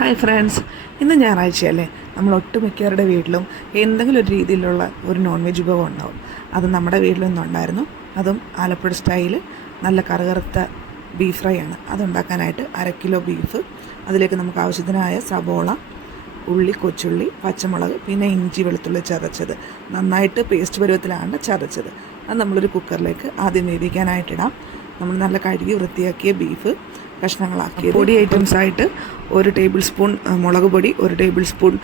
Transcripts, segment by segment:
Hi friends, ഇന്ന് ഞായറാഴ്ചയല്ലേ. നമ്മൾ ഒട്ടുമിക്കവരുടെ വീട്ടിലും എന്തെങ്കിലും ഒരു രീതിയിലുള്ള ഒരു നോൺ വെജ് വിഭവം ഉണ്ടാവും. അത് നമ്മുടെ വീട്ടിലൊന്നുണ്ടായിരുന്നു. അതും ആലപ്പുഴ സ്റ്റൈല് നല്ല കറുകറുത്ത ബീഫ് ഫ്രൈ ആണ്. അതുണ്ടാക്കാനായിട്ട് 1/2 കിലോ ബീഫ്, അതിലേക്ക് നമുക്ക് ആവശ്യത്തിനായ സബോള, ഉള്ളി, കൊച്ചുള്ളി, പച്ചമുളക്, പിന്നെ ഇഞ്ചി വെളുത്തുള്ളി ചതച്ചത്, നന്നായിട്ട് പേസ്റ്റ് പരുവത്തിലാണ് ചതച്ചത്. അത് നമ്മളൊരു കുക്കറിലേക്ക് ആദ്യം വേവിക്കാനായിട്ടിടാം. നമ്മൾ നല്ല കഴുകി വൃത്തിയാക്കിയ ബീഫ് കഷ്ണങ്ങളാക്കി പൊടി ഐറ്റംസായിട്ട് 1 ടേബിൾ സ്പൂൺ മുളക് പൊടി, 1 ടേബിൾ സ്പൂൺ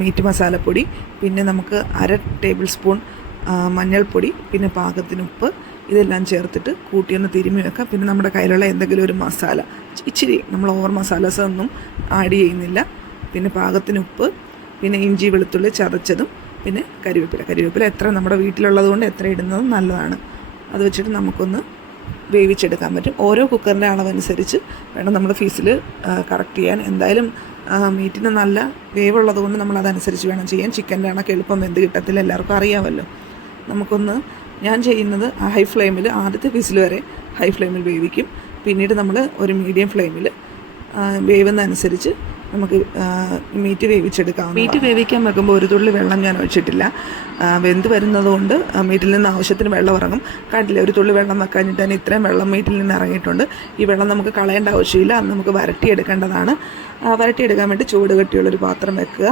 മീറ്റ് മസാലപ്പൊടി, പിന്നെ നമുക്ക് 1/2 ടേബിൾ സ്പൂൺ മഞ്ഞൾപ്പൊടി, പിന്നെ പാകത്തിന് ഉപ്പ്, ഇതെല്ലാം ചേർത്തിട്ട് കൂട്ടിയൊന്ന് തിരുമ്മി വെക്കാം. പിന്നെ നമ്മുടെ കയ്യിലുള്ള എന്തെങ്കിലും ഒരു മസാല, ഇച്ചിരി നമ്മൾ ഓവർ മസാലാസ് ഒന്നും ആഡ് ചെയ്യുന്നില്ല. പിന്നെ പാകത്തിന് ഉപ്പ്, പിന്നെ ഇഞ്ചി വെളുത്തുള്ളി ചതച്ചതും, പിന്നെ കരിവേപ്പില എത്ര നമ്മുടെ വീട്ടിലുള്ളത് കൊണ്ട് എത്ര ഇടുന്നതും നല്ലതാണ്. അത് വെച്ചിട്ട് നമുക്കൊന്ന് വേവിച്ചെടുക്കാൻ പറ്റും. ഓരോ കുക്കറിൻ്റെ അളവനുസരിച്ച് വേണം നമ്മൾ ഫീസിൽ കറക്റ്റ് ചെയ്യാൻ. എന്തായാലും മീറ്റിന് നല്ല വേവുള്ളത് കൊണ്ട് നമ്മൾ അതനുസരിച്ച് വേണം ചെയ്യാൻ. ചിക്കൻ്റെ കണക്ക് എളുപ്പം വെന്ത് കിട്ടത്തില്ല, എല്ലാവർക്കും അറിയാമല്ലോ. നമുക്കൊന്ന് ഞാൻ ചെയ്യുന്നത് ഹൈ ഫ്ലെയിമിൽ ആദ്യത്തെ ഫീസിൽ വരെ ഹൈ ഫ്ലെയിമിൽ വേവിക്കും. പിന്നീട് നമ്മൾ ഒരു മീഡിയം ഫ്ലെയിമിൽ വേവുന്നതനുസരിച്ച് നമുക്ക് മീറ്റ് വേവിച്ചെടുക്കാം. മീറ്റ് വേവിക്കാൻ വെക്കുമ്പോൾ ഒരു തുള്ളി വെള്ളം ഞാൻ ഒഴിച്ചിട്ടില്ല. വെന്ത് വരുന്നത് കൊണ്ട് മീറ്റിൽ നിന്ന് ആവശ്യത്തിന് വെള്ളം ഇറങ്ങും. കണ്ടില്ല, ഒരു തുള്ളി വെള്ളം വെക്കാഞ്ഞിട്ട് തന്നെ ഇത്രയും വെള്ളം മീറ്റിൽ നിന്ന് ഇറങ്ങിയിട്ടുണ്ട്. ഈ വെള്ളം നമുക്ക് കളയേണ്ട ആവശ്യമില്ല, അത് നമുക്ക് വരട്ടിയെടുക്കേണ്ടതാണ്. വരട്ടിയെടുക്കാൻ വേണ്ടി ചൂട് കട്ടിയുള്ളൊരു പാത്രം വെക്കുക.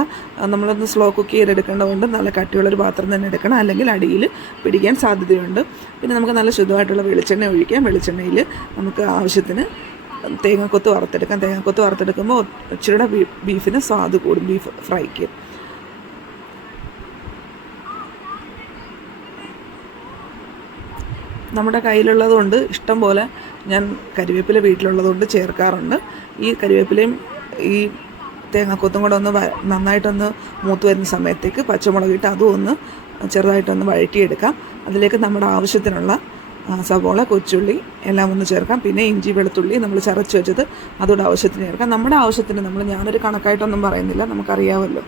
നമ്മളൊന്ന് സ്ലോ കുക്ക് ചെയ്തെടുക്കേണ്ടതുകൊണ്ട് നല്ല കട്ടിയുള്ളൊരു പാത്രം തന്നെ എടുക്കണം, അല്ലെങ്കിൽ അടിയിൽ പിടിക്കാൻ സാധ്യതയുണ്ട്. പിന്നെ നമുക്ക് നല്ല ശുദ്ധമായിട്ടുള്ള വെളിച്ചെണ്ണ ഒഴിക്കാം. വെളിച്ചെണ്ണയിൽ നമുക്ക് ആവശ്യത്തിന് തേങ്ങാക്കൊത്ത് വറുത്തെടുക്കാം. തേങ്ങാക്കൊത്ത് വറുത്തെടുക്കുമ്പോൾ ഇച്ചിരിയുടെ ബീഫിന് സ്വാദ് കൂടും, ബീഫ് ഫ്രൈക്ക്. നമ്മുടെ കയ്യിലുള്ളത് കൊണ്ട് ഇഷ്ടം പോലെ ഞാൻ കരിവേപ്പില വീട്ടിലുള്ളതുകൊണ്ട് ചേർക്കാറുണ്ട്. ഈ കരിവേപ്പിലയും ഈ തേങ്ങാക്കൊത്തും കൂടെ ഒന്ന് നന്നായിട്ടൊന്ന് മൂത്ത് വരുന്ന സമയത്തേക്ക് പച്ചമുളകിട്ട് അതും ഒന്ന് ചെറുതായിട്ടൊന്ന് വഴറ്റിയെടുക്കാം. അതിലേക്ക് നമ്മുടെ ആവശ്യത്തിനുള്ള സവോള, കൊച്ചുള്ളി എല്ലാം ഒന്ന് ചേർക്കാം. പിന്നെ ഇഞ്ചി വെളുത്തുള്ളി നമ്മൾ ചതച്ച് വെച്ചത് അതോടെ ആവശ്യത്തിന് ചേർക്കാം. നമ്മുടെ ആവശ്യത്തിന് ഞാനൊരു കണക്കായിട്ടൊന്നും പറയുന്നില്ല, നമുക്കറിയാമല്ലോ.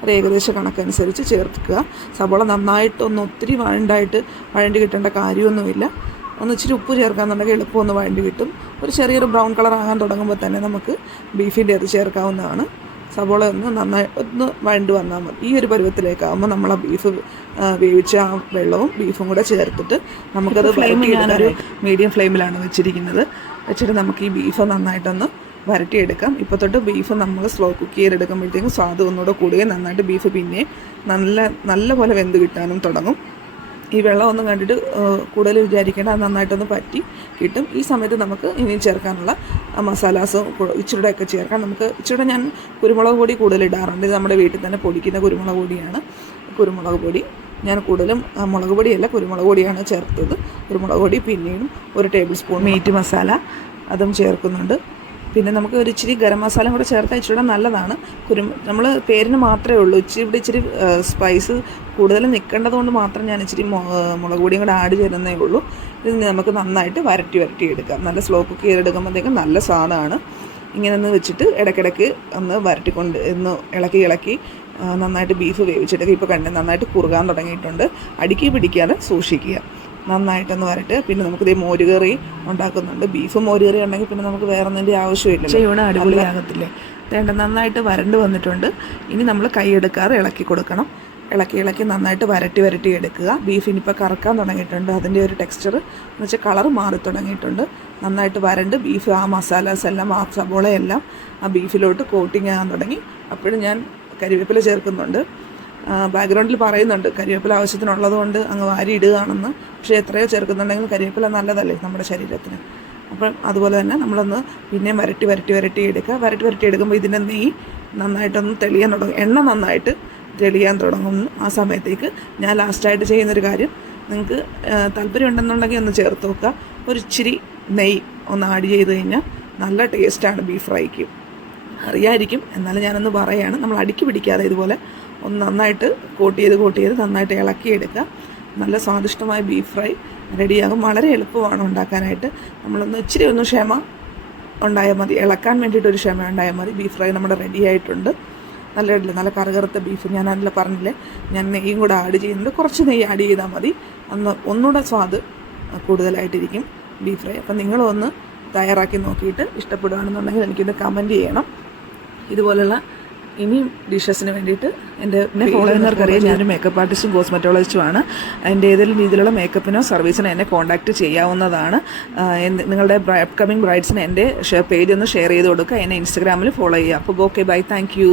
അത് ഏകദേശം കണക്കനുസരിച്ച് ചേർക്കുക. സവോള നന്നായിട്ടൊന്ന് ഒത്തിരി വഴണ്ടി കിട്ടേണ്ട കാര്യമൊന്നുമില്ല. ഒന്ന് ഇച്ചിരി ഉപ്പ് ചേർക്കാമെന്നുണ്ടെങ്കിൽ എളുപ്പമൊന്ന് വഴണ്ടി കിട്ടും. ഒരു ചെറിയൊരു ബ്രൗൺ കളർ ആകാൻ തുടങ്ങുമ്പോൾ തന്നെ നമുക്ക് ബീഫിൻ്റെ അത് ചേർക്കാവുന്നതാണ്. സവോള ഒന്ന് വഴണ്ട് വന്നാൽ മതി. ഈ ഒരു പരുവത്തിലേക്കാകുമ്പോൾ നമ്മൾ ആ ബീഫ് വേവിച്ച ആ വെള്ളവും ബീഫും കൂടെ ചേർത്തിട്ട് നമുക്കത് ഞാനൊരു മീഡിയം ഫ്ലെയിമിലാണ് വെച്ചിട്ട് നമുക്ക് ഈ ബീഫ് നന്നായിട്ടൊന്ന് വരട്ടിയെടുക്കാം. ഇപ്പോൾ തൊട്ട് ബീഫ് നമ്മൾ സ്ലോ കുക്ക് ചെയ്തെടുക്കുമ്പോഴത്തേക്കും സ്വാദ് ഒന്നുകൂടെ കൂടുകയും നന്നായിട്ട് ബീഫ് പിന്നെ നല്ല പോലെ വെന്ത് കിട്ടാനും തുടങ്ങും. ഈ വെള്ളമൊന്നും കണ്ടിട്ട് കൂടുതൽ വിചാരിക്കേണ്ട, അത് നന്നായിട്ടൊന്ന് പറ്റി കിട്ടും. ഈ സമയത്ത് നമുക്ക് ഇനി ചേർക്കാനുള്ള മസാലാസും ഇച്ചിരിയുടെയൊക്കെ ചേർക്കാം. നമുക്ക് ഇച്ചിരി ഞാൻ കുരുമുളക് പൊടി കൂടുതൽ ഇടാറുണ്ട്. ഇത് നമ്മുടെ വീട്ടിൽ തന്നെ പൊടിക്കുന്ന കുരുമുളക് പൊടിയാണ്. കുരുമുളക് പൊടി ഞാൻ കൂടുതലും മുളക് പൊടിയല്ല, കുരുമുളക് പൊടിയാണ് ചേർത്തത്. കുരുമുളക് പൊടി പിന്നെയും 1 ടേബിൾ സ്പൂൺ മീറ്റ് മസാല അതും ചേർക്കുന്നുണ്ട്. പിന്നെ നമുക്ക് ഒരു ഇച്ചിരി ഗരം മസാലയും കൂടെ ചേർത്താൽ ഇച്ചിരി നല്ലതാണ്. നമ്മൾ പേരിന് മാത്രമേ ഉള്ളൂ, ഇച്ചിരി സ്പൈസ് കൂടുതൽ നിൽക്കേണ്ടത് കൊണ്ട് മാത്രം ഞാൻ ഇച്ചിരി മുളക് പൊടിയും കൂടെ ആഡ് ചെയ്യുന്നതേ ഉള്ളൂ. ഇത് നമുക്ക് നന്നായിട്ട് വരട്ടി എടുക്കാം. നല്ല സ്ലോ കുക്ക് ചെയ്തെടുക്കുമ്പോഴത്തേക്കും നല്ല സ്വാദാണ്. ഇങ്ങനെ ഒന്ന് വെച്ചിട്ട് ഇടയ്ക്കിടയ്ക്ക് ഒന്ന് ഒന്ന് ഇളക്കി നന്നായിട്ട് ബീഫ് വേവിച്ചെടുക്കുക. ഇപ്പോൾ നന്നായിട്ട് കുറുകാൻ തുടങ്ങിയിട്ടുണ്ട്. അടുക്കി പിടിക്കാതെ സൂക്ഷിക്കുക. നന്നായിട്ടൊന്ന് വരട്ടുക. പിന്നെ നമുക്കിതേ മോരുകറി ഉണ്ടാക്കുന്നുണ്ട്. ബീഫ് മോരുകറി ഉണ്ടെങ്കിൽ പിന്നെ നമുക്ക് വേറെ ഒന്നിൻ്റെ ആവശ്യമില്ല. ചെയ്യണം, അടിപൊളിയാകത്തില്ലേ. നന്നായിട്ട് വരണ്ട് വന്നിട്ടുണ്ട്. ഇനി നമ്മൾ കൈയെടുക്കാതെ ഇളക്കി കൊടുക്കണം. ഇളക്കി നന്നായിട്ട് വരട്ടി എടുക്കുക. ബീഫിനിപ്പോൾ കറക്കാൻ തുടങ്ങിയിട്ടുണ്ട്. അതിൻ്റെ ഒരു ടെക്സ്ചർ എന്ന് വെച്ചാൽ കളർ മാറി തുടങ്ങിയിട്ടുണ്ട്. നന്നായിട്ട് വരണ്ട് ബീഫ് ആ മസാലാസ് എല്ലാം ആ സബോളയെല്ലാം ആ ബീഫിലോട്ട് കോട്ടിങ് ആകാൻ തുടങ്ങി. അപ്പോഴും ഞാൻ കരിവേപ്പില ചേർക്കുന്നുണ്ട്. ബാക്ക്ഗ്രൗണ്ടിൽ പറയുന്നുണ്ട് കരിവേപ്പില ആവശ്യത്തിനുള്ളത് കൊണ്ട് അങ്ങ് വാരി ഇടുകയാണെന്ന്. പക്ഷേ എത്രയോ ചേർക്കുന്നുണ്ടെങ്കിൽ കരിവേപ്പില നല്ലതല്ലേ നമ്മുടെ ശരീരത്തിന്. അപ്പം അതുപോലെ തന്നെ നമ്മളൊന്ന് പിന്നെ വരട്ടി എടുക്കുക. വരട്ടി എടുക്കുമ്പോൾ ഇതിൻ്റെ നെയ്യ് നന്നായിട്ടൊന്ന് തെളിയാൻ തുടങ്ങും. എണ്ണ നന്നായിട്ട് തെളിയാൻ തുടങ്ങുന്നു. ആ സമയത്തേക്ക് ഞാൻ ലാസ്റ്റായിട്ട് ചെയ്യുന്നൊരു കാര്യം, നിങ്ങൾക്ക് താല്പര്യം ഉണ്ടെന്നുണ്ടെങ്കിൽ ഒന്ന് ചേർത്ത് വെക്കുക. ഒരു ഇച്ചിരി നെയ്യ് ഒന്ന് ആഡ് ചെയ്ത് കഴിഞ്ഞാൽ നല്ല ടേസ്റ്റാണ് ബീഫ് ഫ്രൈക്ക്. അറിയാമായിരിക്കും, എന്നാലും ഞാനൊന്ന് പറയുകയാണ്. നമ്മൾ അടുക്കി പിടിക്കാതെ ഇതുപോലെ ഒന്ന് നന്നായിട്ട് കോട്ട് ചെയ്ത് നന്നായിട്ട് ഇളക്കിയെടുക്കുക. നല്ല സ്വാദിഷ്ടമായ ബീഫ് ഫ്രൈ റെഡിയാകും. വളരെ എളുപ്പമാണ് ഉണ്ടാക്കാനായിട്ട്. നമ്മളൊന്ന് ഇച്ചിരി ഒന്ന് ക്ഷമ ഉണ്ടായാൽ മതി, ഇളക്കാൻ വേണ്ടിയിട്ടൊരു ക്ഷമ ഉണ്ടായാൽ മതി. ബീഫ് ഫ്രൈ നമ്മുടെ റെഡി ആയിട്ടുണ്ട്. നല്ല കറുകറുത്ത ബീഫ്. ഞാൻ അതിൽ പറഞ്ഞില്ലേ, ഞാൻ നെയ്യും കൂടെ ആഡ് ചെയ്യുന്നുണ്ട്. കുറച്ച് നെയ്യ് ആഡ് ചെയ്താൽ മതി, ഒന്നുകൂടെ സ്വാദ് കൂടുതലായിട്ടിരിക്കും ബീഫ് ഫ്രൈ. അപ്പം നിങ്ങളൊന്ന് തയ്യാറാക്കി നോക്കിയിട്ട് ഇഷ്ടപ്പെടുകയാണെന്നുണ്ടെങ്കിൽ എനിക്കൊന്ന് കമൻറ്റ് ചെയ്യണം. ഇതുപോലുള്ള ഇനിയും ഡിഷസിന് വേണ്ടിയിട്ട് എന്നെ ഫോളോ ചെയ്യുന്നവർക്കറിയാം ഞാനൊരു മേക്കപ്പ് ആർട്ടിസ്റ്റും കോസ്മെറ്റോളജിസ്റ്റുമാണ്. എൻ്റെ ഏതെങ്കിലും രീതിയിലുള്ള മേക്കപ്പിനോ സർവീസിനോ എന്നെ കോൺടാക്റ്റ് ചെയ്യാവുന്നതാണ്. നിങ്ങളുടെ അപ്കമിങ് ബ്രൈഡ്സിന് എൻ്റെ പേജ് ഒന്ന് ഷെയർ ചെയ്ത് കൊടുക്കുക. എന്നെ ഇൻസ്റ്റഗ്രാമിൽ ഫോളോ ചെയ്യുക. അപ്പോൾ ഓക്കെ, ബൈ, താങ്ക് യു.